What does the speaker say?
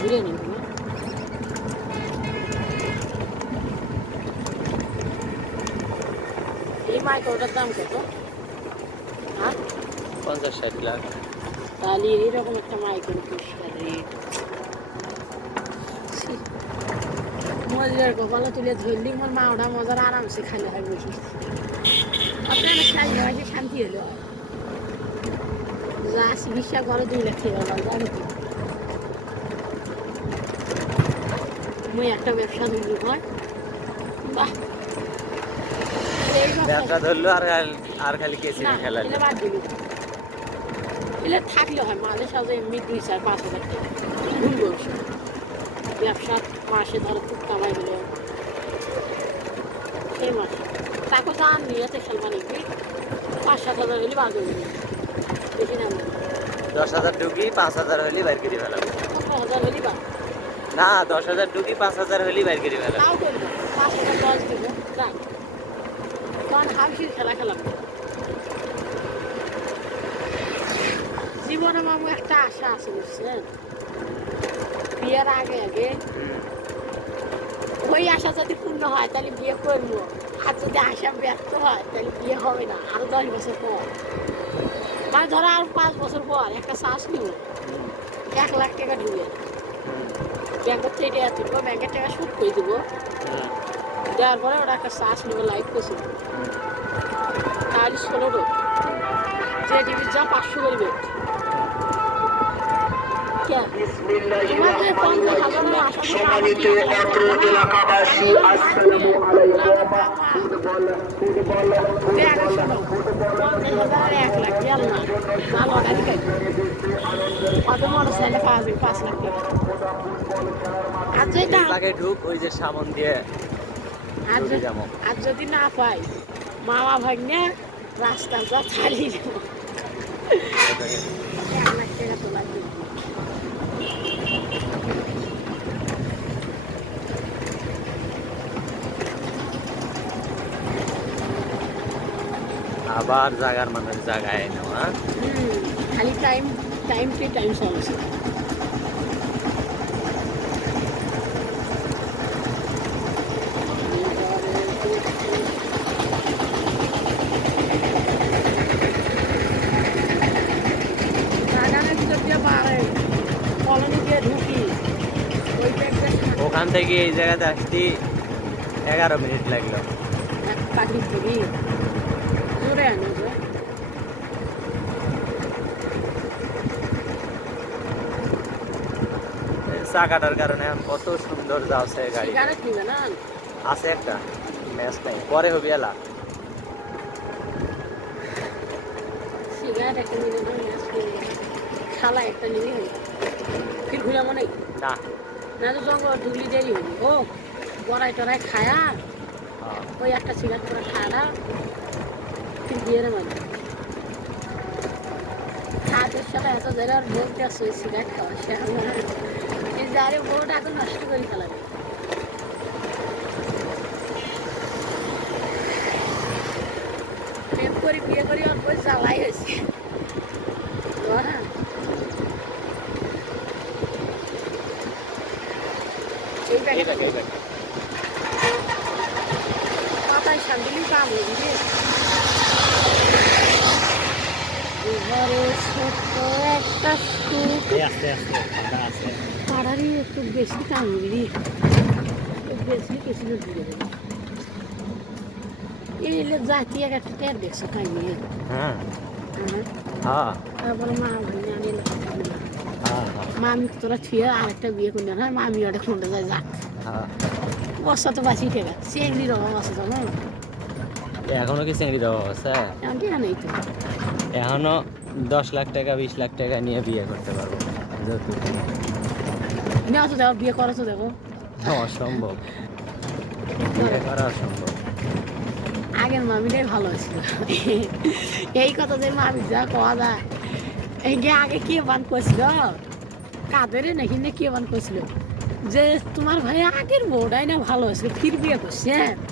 ঘুরে নিব এই মাইক্রোটার দাম কত? হ্যাঁ 50-60 লাখ। তাহলে এইরকম একটা মাইক্রো পরিষ্কার রেট মজুরের কপালে তুলে ধরলি মোর মা ওটা মজার আরামসে খাইলে হয় বসে আপনার খাই হয় যে শান্তি হলো যা চিকিৎসা করে 2 লাখ টাকা জানি মুই একটা ব্যবসা ধরলি হয় বাহ ব্যবসা ধরলো আর খালি কেসি খেলা এটা বাদ দিবি এলে থাকলে হয় মাঝে সাঝে এমনি 2-4-5 হাজার টাকা ভুল বলছো ব্যবসা মাসে ধরো খুব কামাই হলো সেই মাসে তাকে জান নিয়ে তেল মানে 5-7 হাজার হলে বাদ দেবে বেশি না 10,000 ঢুকি 5,000 হলে বাইর করে ফেলাবো 15,000 হলে বাদ না 10,000 ঢুকি 5,000 হলে বাইর করে ফেলাবো তাও করবো 5,000 10 দেবো যাই কারণ হাবিসির খেলা খেলাম জীবনে মামু একটা আশা আছে বুঝছেন বিয়ের আগে আগে ওই আশা যদি পূর্ণ হয় তাহলে বিয়ে করবো আর যদি আশা ব্যর্থ হয় তাহলে বিয়ে হবে না আরো 10 বছর পর মানে ধরো আর 5 বছর পর একটা শ্বাস নিব 1 লাখ টাকা ঢুকে ব্যাংকের থেকে টাকা তুলবো ব্যাংকের টাকা সুদ করে দেবো দেওয়ার পরে ওটা একটা শ্বাস নেবো লাইফ করছিল তাহলে 16 যে টিভির যা 500 করবে সম্মানিত অত্র এলাকাবাসী আসসালামু আলাইকুম ঢুক ওই যে সামন দিয়ে আর যদি না পাই মামা ভাগ্নে রাস্তাটা খালি দেবো 1 লাখ টাকা তো লাগবে আবার জায়গার মানুষ জায়গায় নেওয়া খালি টাইম সমস্যা ওখান থেকে এই জায়গাতে আসতে 11 মিনিট লাগলো পাখির থেকে জোরে আনো চাকাটার কারণে কত সুন্দর যাচ্ছে গাড়ি আছে একটা ম্যাচ নাই পরে হবে এলা সিগারেট একটা নিয়ে খালা একটা নিয়ে হয়ে ফির ঘুরে মনে না না তো জঙ্গল ঢুকলি দেরি হবি ও বড়াই টড়াই খায়া ওই একটা সিগারেট করে খায়া ফির বিয়ের মানে খাওয়াতে সাথে এত জায়গার বউটা আছে ওই সিগারেট খাওয়া সে যারে বউটা এখন নষ্ট করে ফেলাবে প্রেম করে বিয়ে করি অল্প জ্বালাই হয়েছে হ্যাঁ এই প্যাকেটে মাথায় শান্তিলি কাম হয়ে রে ঘরে ছোট্ট একটা সুখ পাড়ারই একটু বেশি কাম হয়ে বেশি কিছু দিয়ে দেবে এই জাতি একটা ট্যাপ দেখছো খাই নিয়ে তারপরে মা ভাই আনিল মামি তোরা ছুঁয়ে আরেকটা বিয়ে করলে না মামি ওটা খুঁজে যায় যাক বর্ষা তো বাঁচিয়ে ঠেকা চেংড়ির অভাব আছে জানো এখনো কি চিংড়ির অভাব আছে নেই তো এখনো 10 লাখ টাকা 20 লাখ টাকা নিয়ে বিয়ে করতে পারবো নেওয়া তো দেখো বিয়ে করা তো দেখো অসম্ভব বিয়ে করা অসম্ভব আগের মামিটাই ভালো ছিল এই কথা যে মামি যা কওয়া যায় এই আগে কে বান করছিল কাদের নাকি কে বান করছিল যে তোমার ভাই আগের বউটাই না ভালো হয়েছিল ফির বিয়ে করছে